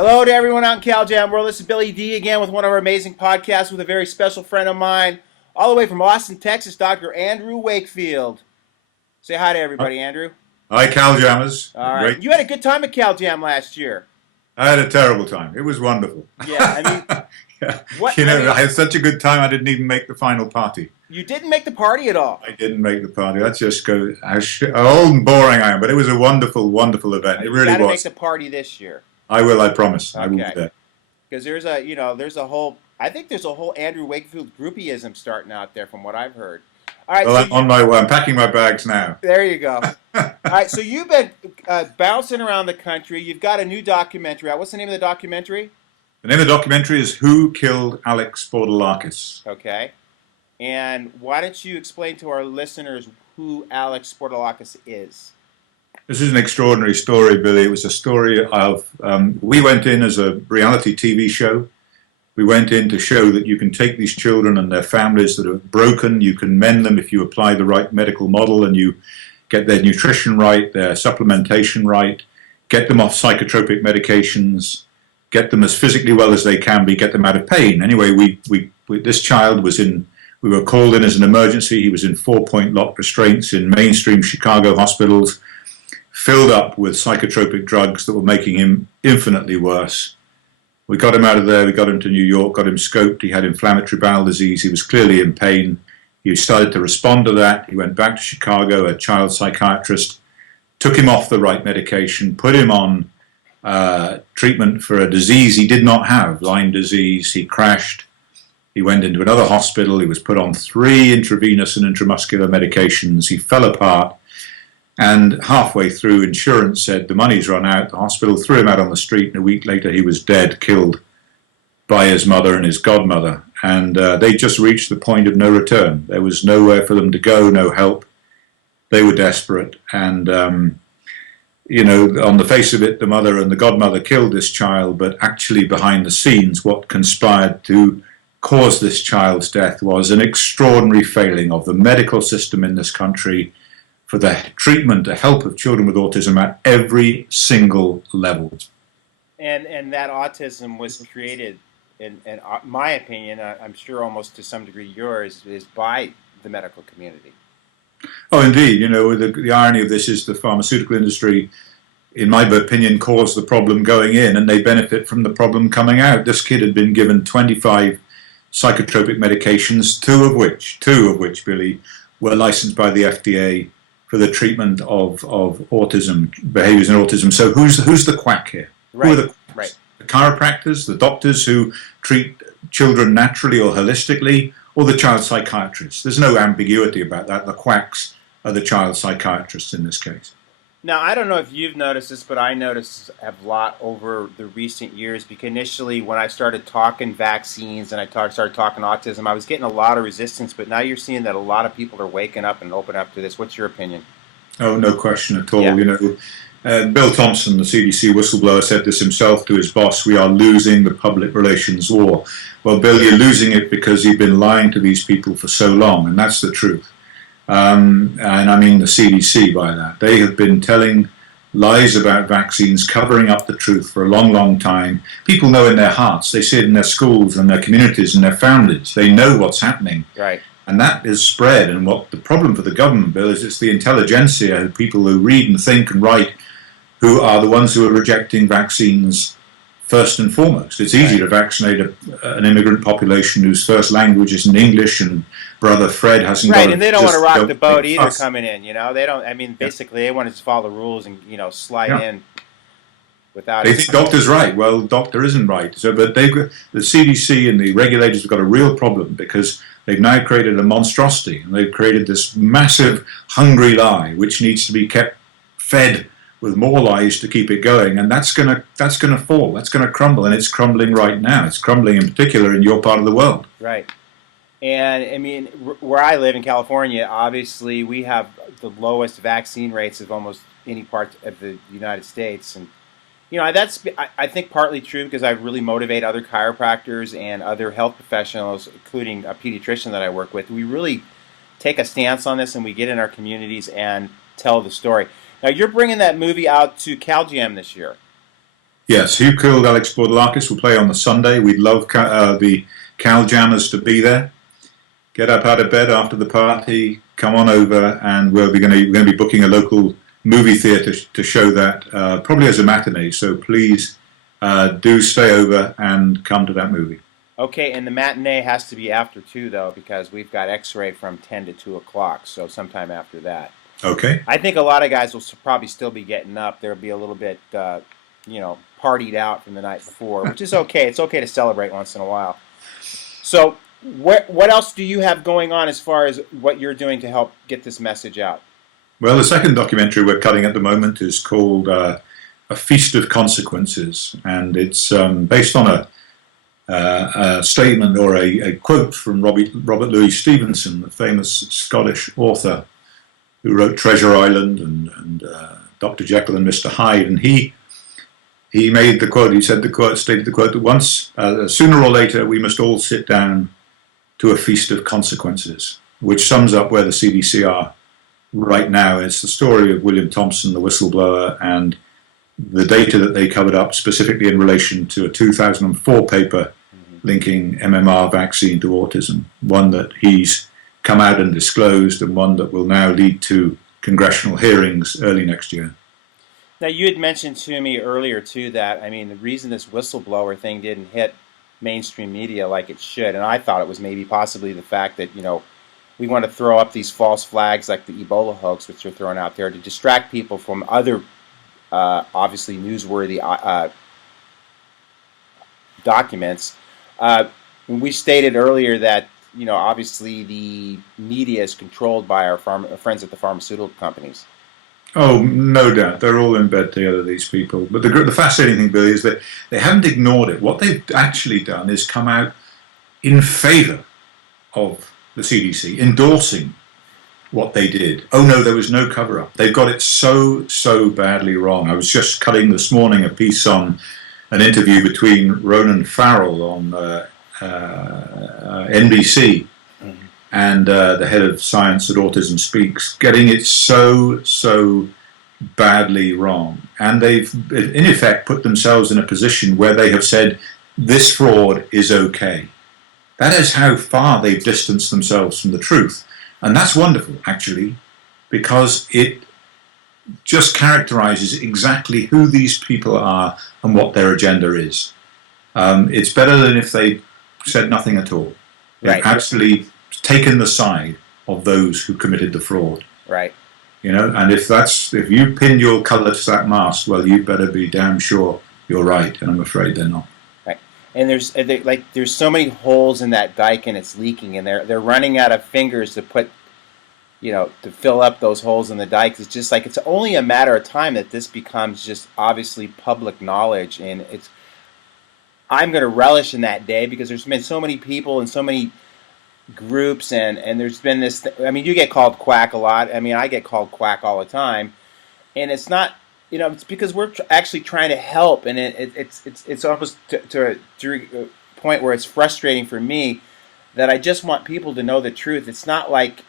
Hello to everyone out in CalJam World. This is Billy D again with one of our amazing podcasts with a very special friend of mine, all the way from Austin, Texas, Dr. Andrew Wakefield. Say hi to everybody, Andrew. Hi, Cal Jammers. All right. Great. You had a good time at CalJam last year. I had a terrible time. It was wonderful. Yeah, I mean, Yeah. what? I had such a good time. I didn't even make the final party. You didn't make the party at all. I didn't make the party. That's just go how old and boring I am. But it was a wonderful, wonderful event. It really You got to make was. the party this year. I will. I promise. I will be Okay. there. Because there's a whole, I think there's a whole Andrew Wakefield groupieism starting out there from what I've heard. All right. Well, So I'm on my way. I'm packing my bags now. there you go. All right. So you've been bouncing around the country. You've got a new documentary out. What's the name of the documentary? The name of the documentary is "Who Killed Alex Sportolakis." Okay. And why don't you explain to our listeners who Alex Sportolakis is? This is an extraordinary story, Billy. It was a story of we went in as a reality TV show. We went in to show that you can take these children and their families that are broken, you can mend them if you apply the right medical model and you get their nutrition right, their supplementation right, get them off psychotropic medications, get them as physically well as they can be, get them out of pain. Anyway, this child was in, we were called in as an emergency. He was in 4-point lock restraints in mainstream Chicago hospitals, filled up with psychotropic drugs that were making him infinitely worse. We got him out of there, we got him to New York, got him scoped, he had inflammatory bowel disease, he was clearly in pain. He started to respond to that. He went back to Chicago, a child psychiatrist, took him off the right medication, put him on treatment for a disease he did not have, Lyme disease. He crashed. He went into another hospital. He was put on 3 intravenous and intramuscular medications. He fell apart. And halfway through, insurance said the money's run out. The hospital threw him out on the street, and a week later he was dead, killed by his mother and his godmother. And they just reached the point of no return. There was nowhere for them to go, no help. They were desperate. And, on the face of it, the mother and the godmother killed this child, but actually behind the scenes, what conspired to cause this child's death was an extraordinary failing of the medical system in this country for the treatment, the help of children with autism at every single level. And that autism was created, in my opinion, I'm sure almost to some degree yours, is by the medical community. Oh, indeed. The irony of this is the pharmaceutical industry, in my opinion, caused the problem going in, and they benefit from the problem coming out. This kid had been given 25 psychotropic medications, two of which, Billy, were licensed by the FDA for the treatment of autism, behaviors in autism. So who's the quack here? Right. Who are the quacks? Right. The chiropractors, the doctors who treat children naturally or holistically, or the child psychiatrists? There's no ambiguity about that. The quacks are the child psychiatrists in this case. Now, I don't know if you've noticed this, but I noticed a lot over the recent years, because initially when I started talking vaccines and I started talking autism, I was getting a lot of resistance, but now you're seeing that a lot of people are waking up and opening up to this. What's your opinion? Oh, no question at all. Yeah. Bill Thompson, the CDC whistleblower, said this himself to his boss: we are losing the public relations war. Well, Bill, you're losing it because you've been lying to these people for so long, and that's the truth. And I mean the CDC by that. They have been telling lies about vaccines, covering up the truth for a long, long time. People know in their hearts. They see it in their schools and their communities and their families. They know what's happening. Right. And that is spread. And what the problem for the government, Bill, is it's the intelligentsia, people who read and think and write, who are the ones who are rejecting vaccines first and foremost. It's easy to vaccinate an immigrant population whose first language isn't English, and brother Fred hasn't got. Right, and they don't want to rock the boat either fuss. coming in. They don't. I mean, basically, they want to just follow the rules and slide in without. They think doctor's right. Well, doctor isn't right. So, but the CDC and the regulators have got a real problem because they've now created a monstrosity, and they've created this massive, hungry lie which needs to be kept fed with more lies to keep it going, and that's gonna fall, that's gonna crumble, and it's crumbling right now. It's crumbling in particular in your part of the world. Right. And I mean, where I live in California, obviously we have the lowest vaccine rates of almost any part of the United States, and that's I think partly true because I really motivate other chiropractors and other health professionals, including a pediatrician that I work with. We really take a stance on this, and we get in our communities and tell the story. Now, you're bringing that movie out to CalJam this year. Yes, Who Killed Alex Sportolakis will play on the Sunday. We'd love the Cal Jammers to be there. Get up out of bed after the party, come on over, and we're going to be booking a local movie theatre to show that, probably as a matinee. So please do stay over and come to that movie. Okay, and the matinee has to be after 2, though, because we've got X-ray from 10 to 2 o'clock, so sometime after that. Okay. I think a lot of guys will probably still be getting up. They'll be a little bit, partied out from the night before, which is okay. It's okay to celebrate once in a while. So what else do you have going on as far as what you're doing to help get this message out? Well, the second documentary we're cutting at the moment is called A Feast of Consequences, and it's based on a statement or a quote from Robert Louis Stevenson, the famous Scottish author who wrote Treasure Island and Dr. Jekyll and Mr. Hyde. And he made the quote, stated the quote that once, sooner or later, we must all sit down to a feast of consequences, which sums up where the CDC are right now. It's the story of William Thompson, the whistleblower, and the data that they covered up specifically in relation to a 2004 paper linking MMR vaccine to autism, one that he's come out and disclosed, and one that will now lead to congressional hearings early next year. Now, you had mentioned to me earlier, too, that, the reason this whistleblower thing didn't hit mainstream media like it should, and I thought it was maybe possibly the fact that, we want to throw up these false flags like the Ebola hoax, which are thrown out there to distract people from other, obviously newsworthy documents. We stated earlier that, obviously the media is controlled by our friends at the pharmaceutical companies. Oh, no doubt. They're all in bed together, these people. But the fascinating thing, Billy, is that they haven't ignored it. What they've actually done is come out in favor of the CDC, endorsing what they did. Oh, no, there was no cover-up. They've got it so badly wrong. I was just cutting this morning a piece on an interview between Ronan Farrell on NBC and the head of science at Autism Speaks, getting it so badly wrong. And they've, in effect, put themselves in a position where they have said, this fraud is okay. That is how far they've distanced themselves from the truth. And that's wonderful, actually, because it just characterizes exactly who these people are and what their agenda is. It's better than if they said nothing at all. They've actually taken the side of those who committed the fraud. Right. And if you pin your colour to that mast, well, you better be damn sure you're right. And I'm afraid they're not. Right. And there's so many holes in that dike, and it's leaking, and they're running out of fingers to put, to fill up those holes in the dike. It's just like it's only a matter of time that this becomes just obviously public knowledge, and I'm going to relish in that day because there's been so many people and so many groups, and there's been this. You get called quack a lot. I get called quack all the time, and it's not. It's because we're actually trying to help, and it's almost to a point where it's frustrating for me that I just want people to know the truth. It's not like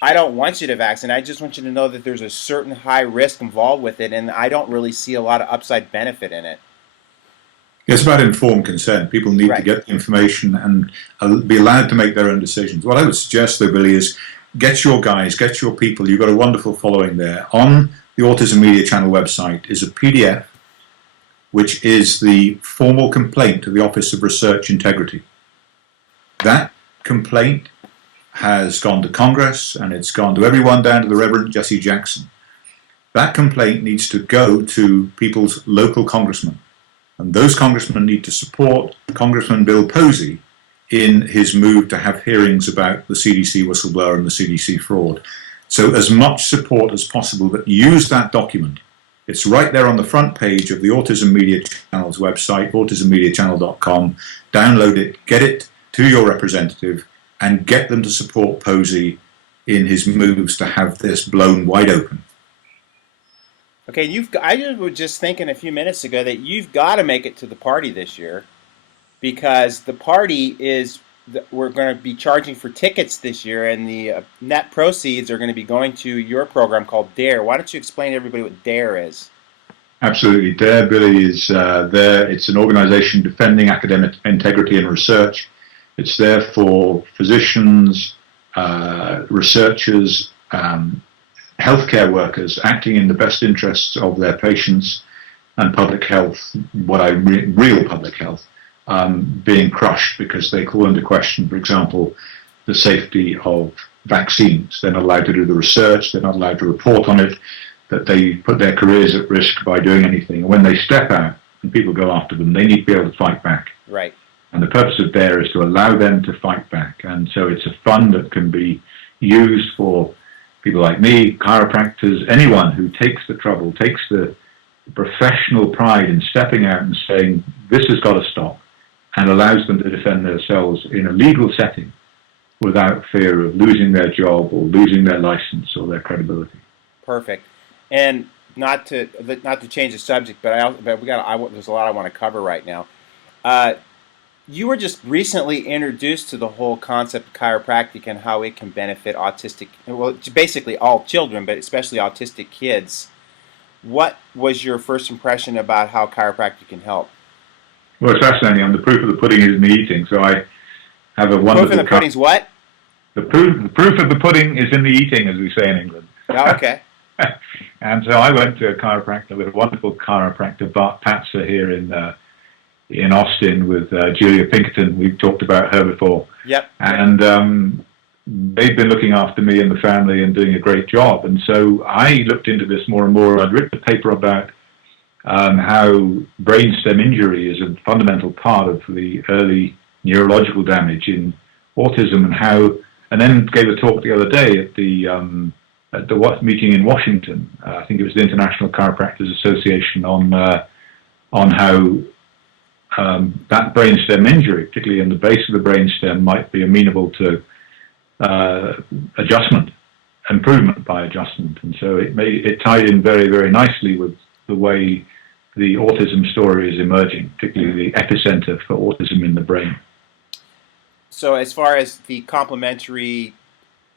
I don't want you to vaccinate. I just want you to know that there's a certain high risk involved with it, and I don't really see a lot of upside benefit in it. It's about informed consent. People need to get the information and be allowed to make their own decisions. What I would suggest, though, Billy, is get your guys, get your people. You've got a wonderful following there. On the Autism Media Channel website is a PDF, which is the formal complaint to the Office of Research Integrity. That complaint has gone to Congress, and it's gone to everyone down to the Reverend Jesse Jackson. That complaint needs to go to people's local congressmen. And those congressmen need to support Congressman Bill Posey in his move to have hearings about the CDC whistleblower and the CDC fraud. So as much support as possible, but use that document. It's right there on the front page of the Autism Media Channel's website, autismmediachannel.com. Download it, get it to your representative, and get them to support Posey in his moves to have this blown wide open. Okay, I was just thinking a few minutes ago that you've got to make it to the party this year, because the party we're going to be charging for tickets this year, and the net proceeds are going to be going to your program called DARE. Why don't you explain to everybody what DARE is? Absolutely. Dare Billy is there. It's an organization defending academic integrity and research. It's there for physicians, researchers, healthcare workers acting in the best interests of their patients and public health, real public health, being crushed because they call into question, for example, the safety of vaccines. They're not allowed to do the research. They're not allowed to report on it, that they put their careers at risk by doing anything. And when they step out and people go after them, they need to be able to fight back. Right. And the purpose of DARE is to allow them to fight back. And so it's a fund that can be used for people like me, chiropractors, anyone who takes the trouble, takes the professional pride in stepping out and saying, this has got to stop, and allows them to defend themselves in a legal setting without fear of losing their job or losing their license or their credibility. Perfect. And not to change the subject, but there's a lot I want to cover right now. You were just recently introduced to the whole concept of chiropractic and how it can benefit autistic, well, basically all children, but especially autistic kids. What was your first impression about how chiropractic can help? Well, it's fascinating. And the proof of the pudding is in the eating. So I have a wonderful... Proof of the pudding's what? The proof of the pudding is in the eating, as we say in England. Oh, okay. And so I went to a chiropractor with a wonderful chiropractor, Bart Patzer, here in Austin with Julia Pinkerton. We've talked about her before. Yep. And they've been looking after me and the family and doing a great job. And so I looked into this more and more. I'd written a paper about how brainstem injury is a fundamental part of the early neurological damage in autism, and then gave a talk the other day at the meeting in Washington. I think it was the International Chiropractors Association on how that brainstem injury, particularly in the base of the brainstem, might be amenable to improvement by adjustment. And so it tied in very, very nicely with the way the autism story is emerging, particularly the epicenter for autism in the brain. So as far as the complementary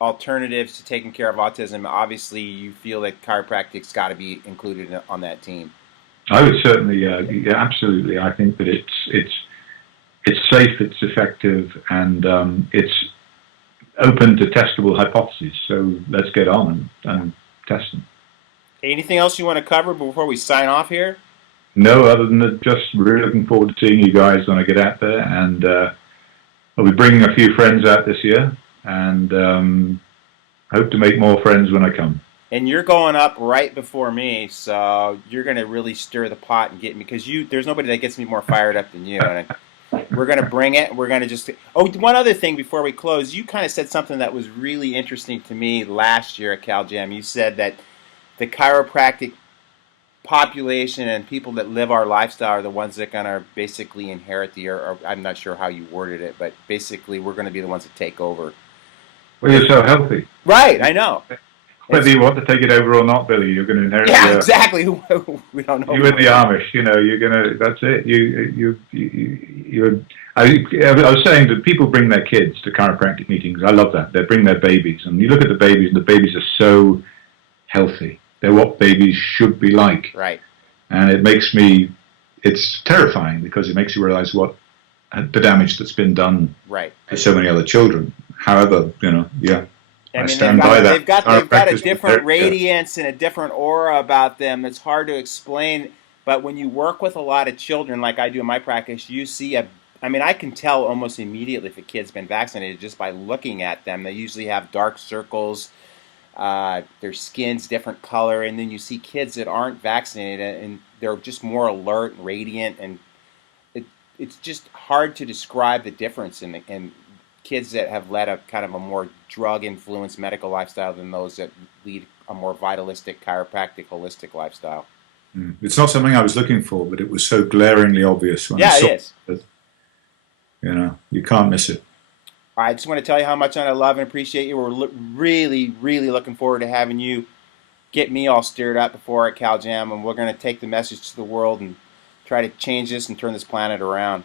alternatives to taking care of autism, obviously you feel that chiropractic's got to be included on that team. I would certainly, yeah, absolutely. I think that it's safe, it's effective, and it's open to testable hypotheses. So let's get on and test them. Anything else you want to cover before we sign off here? No, other than just really looking forward to seeing you guys when I get out there, and I'll be bringing a few friends out this year, and hope to make more friends when I come. And you're going up right before me, so you're going to really stir the pot and get me, because there's nobody that gets me more fired up than you. And we're going to bring it. We're going to just... Oh, one other thing before we close. You kind of said something that was really interesting to me last year at CalJam. You said that the chiropractic population and people that live our lifestyle are the ones that are going to basically inherit or I'm not sure how you worded it, but basically we're going to be the ones that take over. Well, you're so healthy. Right, I know. Whether you want to take it over or not, Billy, you're going to inherit. Yeah, exactly. We don't know. You and the Amish, you're going to. That's it. I was saying that people bring their kids to chiropractic meetings. I love that. They bring their babies, and you look at the babies, and the babies are so healthy. They're what babies should be like. Right. And it's terrifying because it makes you realize what the damage that's been done right. to so many other children. However, yeah. I mean, they've got a different radiance and a different aura about them that's hard to explain. But when you work with a lot of children, like I do in my practice, you see I can tell almost immediately if a kid's been vaccinated just by looking at them. They usually have dark circles, their skin's different color, and then you see kids that aren't vaccinated and they're just more alert, radiant, and it's just hard to describe the difference in kids that have led a kind of a more drug-influenced medical lifestyle than those that lead a more vitalistic, chiropractic, holistic lifestyle. It's not something I was looking for, but it was so glaringly obvious when I saw it is. You can't miss it. I just want to tell you how much I love and appreciate you. We're really, really looking forward to having you get me all stirred up before at CalJam, and we're going to take the message to the world and try to change this and turn this planet around.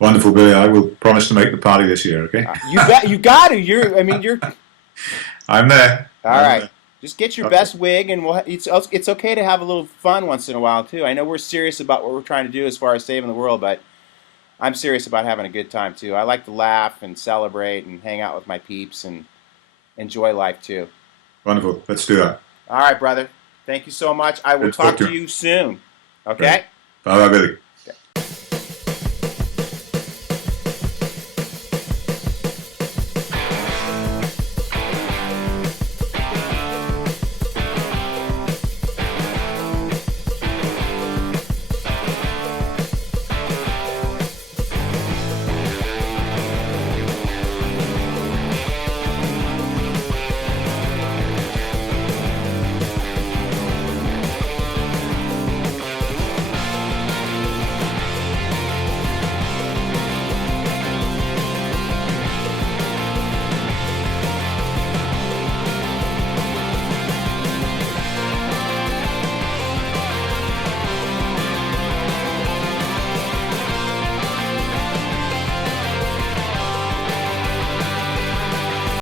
Wonderful, Billy. I will promise to make the party this year. Okay. You got to. You're. I'm there. All right. Just get your Okay. best wig, and it's okay to have a little fun once in a while too. I know we're serious about what we're trying to do as far as saving the world, but I'm serious about having a good time too. I like to laugh and celebrate and hang out with my peeps and enjoy life too. Wonderful. Let's do that. All right, brother. Thank you so much. I will Good to talk talk to to you. you soon. Great. Okay? Bye, Billy.